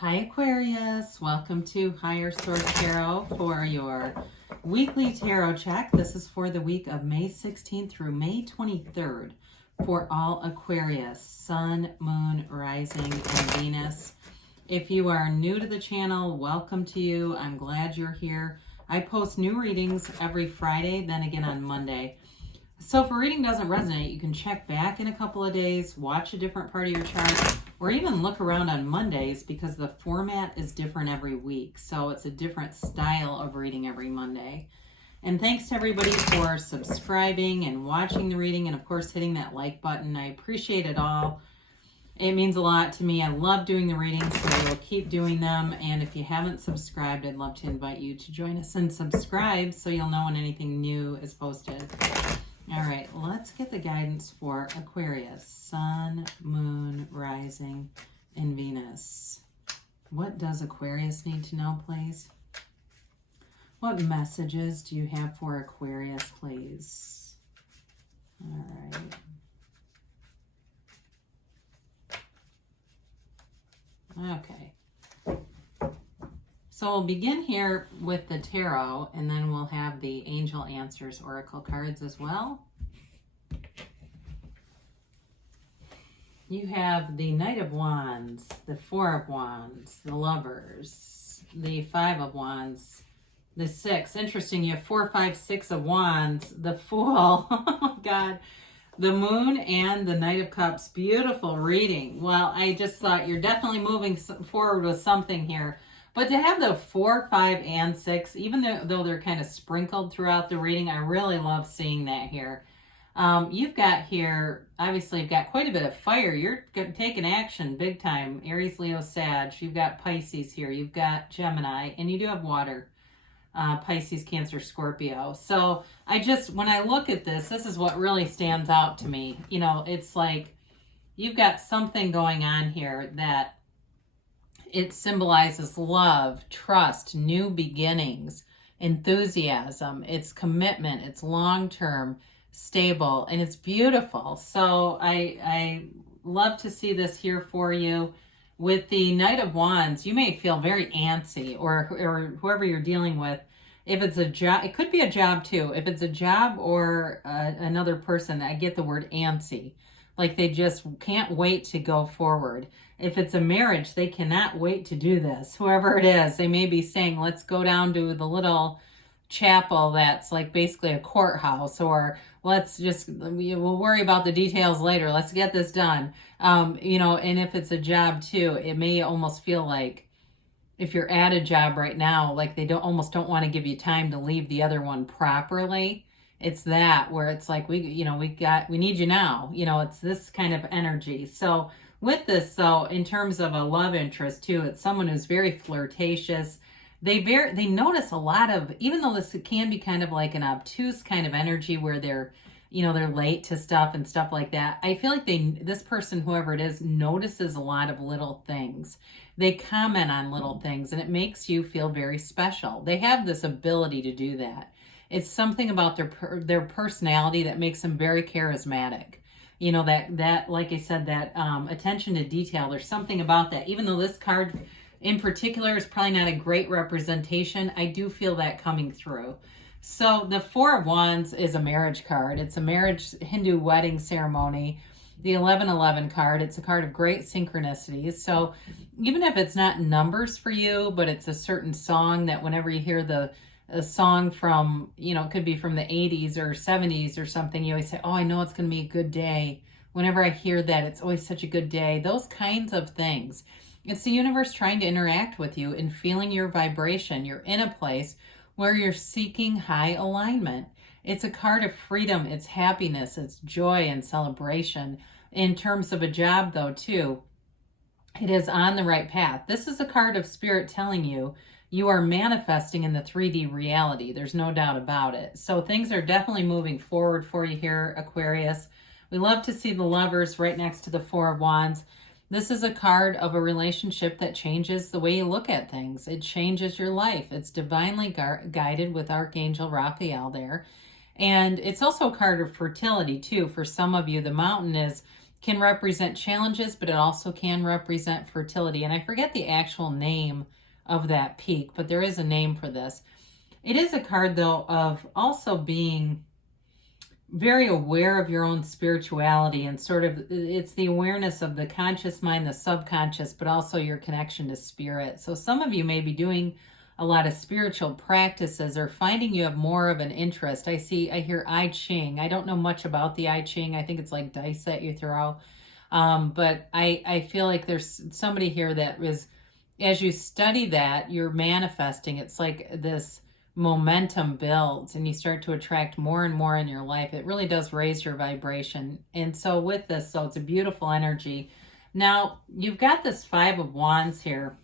Hi Aquarius, welcome to Higher Source Tarot for your weekly tarot check. This is for the week of May 16th through May 23rd for all Aquarius, Sun, Moon, Rising, and Venus. If you are new to the channel, welcome to you. I'm glad you're here. I post new readings every Friday, then again on Monday. So if a reading doesn't resonate, you can check back in a couple of days, watch a different part of your chart, or even look around on Mondays because the format is different every week. So it's a different style of reading every Monday. And thanks to everybody for subscribing and watching the reading and, of course, hitting that like button. I appreciate it all. It means a lot to me. I love doing the readings, so we'll keep doing them. And if you haven't subscribed, I'd love to invite you to join us and subscribe so you'll know when anything new is posted. All right, let's get the guidance for Aquarius, Sun, Moon, Rising, and Venus. What does Aquarius need to know, please? What messages do you have for Aquarius, please? All right. Okay. So we'll begin here with the tarot, and then we'll have the Angel Answers Oracle cards as well. You have the Knight of Wands, the Four of Wands, the Lovers, the Five of Wands, the Six. Interesting, you have 4, 5, 6 of Wands, the Fool, oh God, the Moon, and the Knight of Cups. Beautiful reading. Well, I just thought you're definitely moving forward with something here. But to have the 4, 5, and 6, even though they're kind of sprinkled throughout the reading, I really love seeing that here. You've got here, obviously, you've got quite a bit of fire. You're taking action big time. Aries, Leo, Sag. You've got Pisces here. You've got Gemini. And you do have water. Pisces, Cancer, Scorpio. So when I look at this, this is what really stands out to me. You know, it's like you've got something going on here that it symbolizes love, trust, new beginnings, enthusiasm. It's commitment. It's long-term, stable, and it's beautiful. So I love to see this here for you. With the Knight of Wands, you may feel very antsy, or whoever you're dealing with. If it's a job, it could be a job too. If it's a job or another person, I get the word antsy. Like they just can't wait to go forward. If it's a marriage, they cannot wait to do this. Whoever it is, they may be saying, let's go down to the little chapel that's like basically a courthouse, or we'll worry about the details later. Let's get this done. You know, and if it's a job too, it may almost feel like if you're at a job right now, like they almost don't want to give you time to leave the other one properly. It's that where it's like, we need you now. You know, it's this kind of energy. So with this, though, in terms of a love interest too, it's someone who's very flirtatious. They notice a lot of, even though this can be kind of like an obtuse kind of energy where they're late to stuff and stuff like that. I feel like this person, whoever it is, notices a lot of little things. They comment on little things, and it makes you feel very special. They have this ability to do that. It's something about their personality that makes them very charismatic. You know, that like I said, that attention to detail, there's something about that. Even though this card in particular is probably not a great representation, I do feel that coming through. So the Four of Wands is a marriage card. It's a marriage Hindu wedding ceremony. The 1111 card, it's a card of great synchronicities. So even if it's not numbers for you, but it's a certain song that whenever you hear a song from, it could be from the 80s or 70s or something, you always say, oh, I know it's going to be a good day. Whenever I hear that, it's always such a good day. Those kinds of things. It's the universe trying to interact with you and feeling your vibration. You're in a place where you're seeking high alignment. It's a card of freedom. It's happiness. It's joy and celebration. In terms of a job, though, too, it is on the right path. This is a card of spirit telling you you are manifesting in the 3D reality. There's no doubt about it. So things are definitely moving forward for you here, Aquarius. We love to see the Lovers right next to the Four of Wands. This is a card of a relationship that changes the way you look at things. It changes your life. It's divinely guided with Archangel Raphael there. And it's also a card of fertility, too. For some of you, the mountain is can represent challenges, but it also can represent fertility. And I forget the actual name of that peak, but there is a name for this. It is a card, though, of also being very aware of your own spirituality, and sort of it's the awareness of the conscious mind, the subconscious, but also your connection to spirit. So some of you may be doing a lot of spiritual practices or finding you have more of an interest. I hear I Ching. I don't know much about the I Ching. I think it's like dice that you throw. But I feel like there's somebody here that is, as you study that, you're manifesting. It's like this momentum builds and you start to attract more and more in your life. It really does raise your vibration. And so with this, so it's a beautiful energy. Now you've got this Five of Wands here.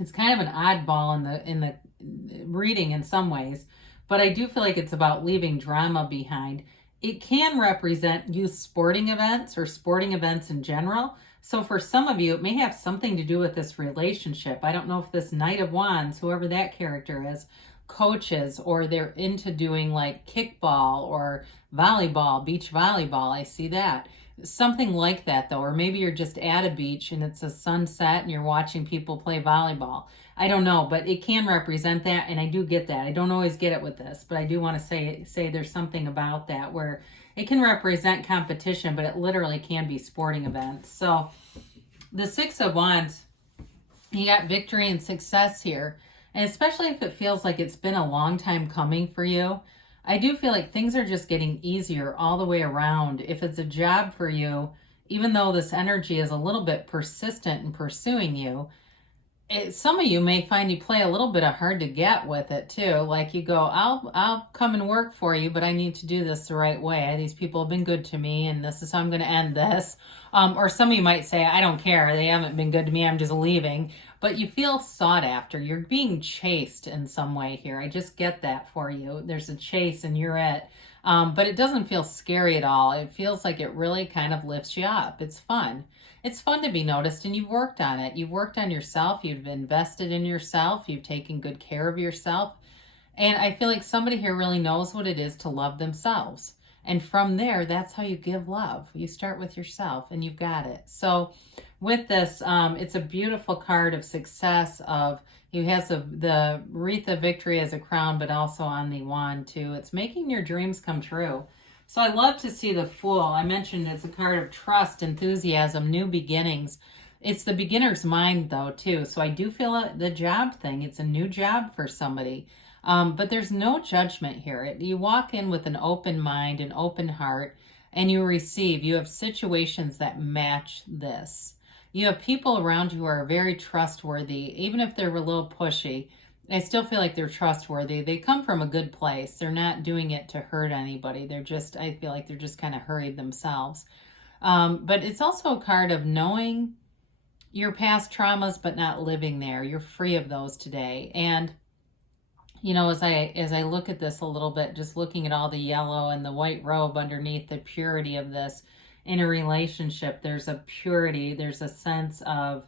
It's kind of an oddball in the reading in some ways, but I do feel like it's about leaving drama behind. It can represent youth sporting events or sporting events in general. So for some of you, it may have something to do with this relationship. I don't know if this Knight of Wands, whoever that character is, coaches, or they're into doing like kickball or volleyball, beach volleyball. I see that. Something like that, though. Or maybe you're just at a beach and it's a sunset and you're watching people play volleyball. I don't know, but it can represent that, and I do get that. I don't always get it with this, but I do want to say there's something about that where it can represent competition, but it literally can be sporting events. So the Six of Wands, you got victory and success here. And especially if it feels like it's been a long time coming for you, I do feel like things are just getting easier all the way around. If it's a job for you, even though this energy is a little bit persistent in pursuing you, some of you may find you play a little bit of hard to get with it too. Like you go, I'll come and work for you, but I need to do this the right way. These people have been good to me, and this is how I'm going to end this. Or some of you might say, I don't care. They haven't been good to me. I'm just leaving. But you feel sought after. You're being chased in some way here. I just get that for you. There's a chase and you're it. But it doesn't feel scary at all. It feels like it really kind of lifts you up. It's fun. It's fun to be noticed, and you've worked on it. You've worked on yourself. You've invested in yourself. You've taken good care of yourself. And I feel like somebody here really knows what it is to love themselves. And from there, that's how you give love. You start with yourself, and you've got it. So with this, it's a beautiful card of success. You has the wreath of victory as a crown, but also on the wand too. It's making your dreams come true. So I love to see the Fool. I mentioned it's a card of trust, enthusiasm, new beginnings. It's the beginner's mind though too. So I do feel the job thing. It's a new job for somebody. But there's no judgment here. You walk in with an open mind, an open heart, and you receive. You have situations that match this. You have people around you who are very trustworthy, even if they're a little pushy. I still feel like they're trustworthy. They come from a good place. They're not doing it to hurt anybody. I feel like they're just kind of hurried themselves. But it's also a card of knowing your past traumas, but not living there. You're free of those today. And you know, as I look at this a little bit, just looking at all the yellow and the white robe underneath, the purity of this in a relationship, there's a purity, there's a sense of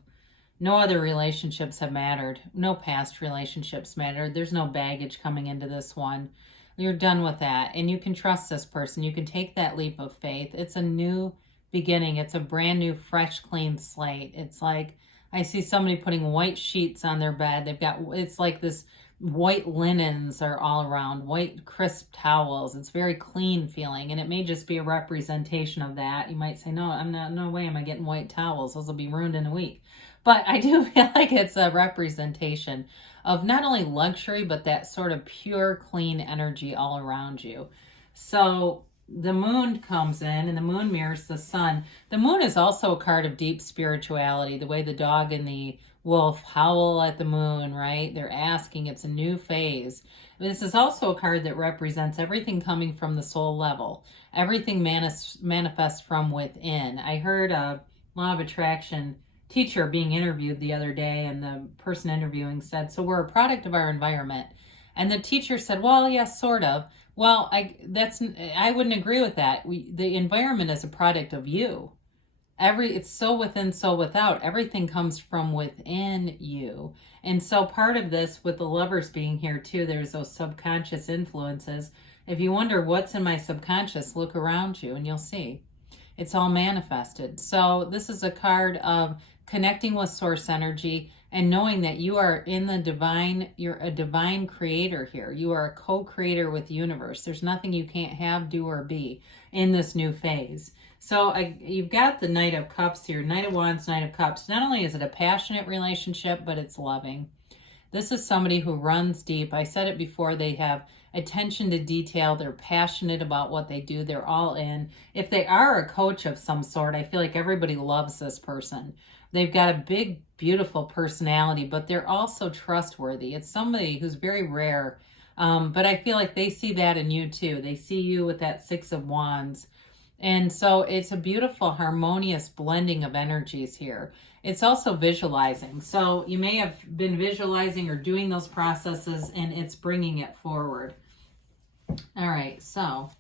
no other relationships have mattered. No past relationships mattered. There's no baggage coming into this one. You're done with that. And you can trust this person. You can take that leap of faith. It's a new beginning. It's a brand new, fresh, clean slate. It's like, I see somebody putting white sheets on their bed. It's like this white linens are all around, white crisp towels. It's very clean feeling, and it may just be a representation of that. You might say, no way am I getting white towels. Those will be ruined in a week. But I do feel like it's a representation of not only luxury, but that sort of pure, clean energy all around you. So the moon comes in, and the moon mirrors the sun. The moon is also a card of deep spirituality, the way the dog and the wolf howl at the moon, right? They're asking, it's a new phase. This is also a card that represents everything coming from the soul level. Everything manifests from within. I heard a law of attraction teacher being interviewed the other day, and the person interviewing said, so we're a product of our environment. And the teacher said, well, yes, sort of. Well, I wouldn't agree with that. The environment is a product of you. It's so within, so without. Everything comes from within you. And so part of this, with the Lovers being here too, there's those subconscious influences. If you wonder what's in my subconscious, look around you and you'll see. It's all manifested. So this is a card of connecting with source energy and knowing that you are in the divine, you're a divine creator here. You are a co-creator with the universe. There's nothing you can't have, do, or be in this new phase. So you've got the Knight of Cups here, Knight of Wands, Knight of Cups. Not only is it a passionate relationship, but it's loving. This is somebody who runs deep. I said it before, they have attention to detail. They're passionate about what they do. They're all in. If they are a coach of some sort, I feel like everybody loves this person. They've got a big, beautiful personality, but they're also trustworthy. It's somebody who's very rare, but I feel like they see that in you too. They see you with that Six of Wands. And so it's a beautiful, harmonious blending of energies here. It's also visualizing. So you may have been visualizing or doing those processes, and it's bringing it forward. All right, so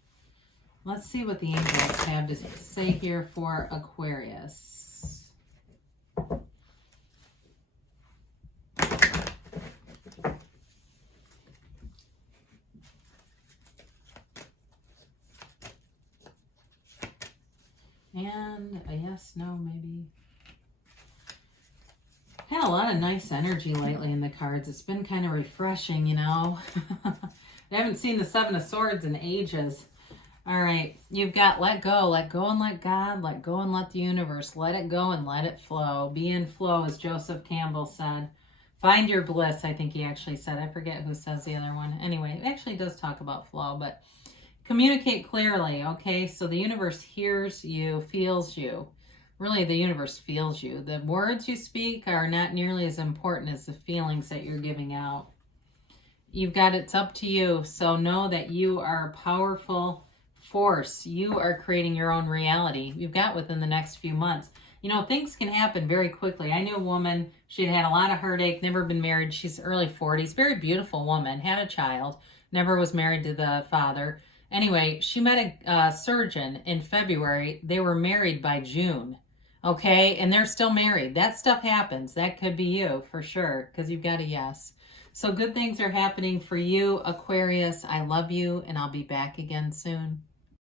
let's see what the angels have to say here for Aquarius. And a yes, no, maybe. Had a lot of nice energy lately in the cards. It's been kind of refreshing, you know. I haven't seen the Seven of Swords in ages. All right, you've got let go and let God, let go and let the universe, let it go and let it flow. Be in flow, as Joseph Campbell said. Find your bliss, I think he actually said. I forget who says the other one. Anyway, it actually does talk about flow, but communicate clearly, okay? So the universe hears you, feels you. Really, the universe feels you. The words you speak are not nearly as important as the feelings that you're giving out. You've got it's up to you. So know that you are a powerful force. You are creating your own reality. You've got within the next few months. You know, things can happen very quickly. I knew a woman, she'd had a lot of heartache, never been married. She's early 40s, very beautiful woman, had a child, never was married to the father. Anyway, she met a surgeon in February. They were married by June. Okay, and they're still married. That stuff happens. That could be you for sure, because you've got a yes. So good things are happening for you, Aquarius. I love you, and I'll be back again soon.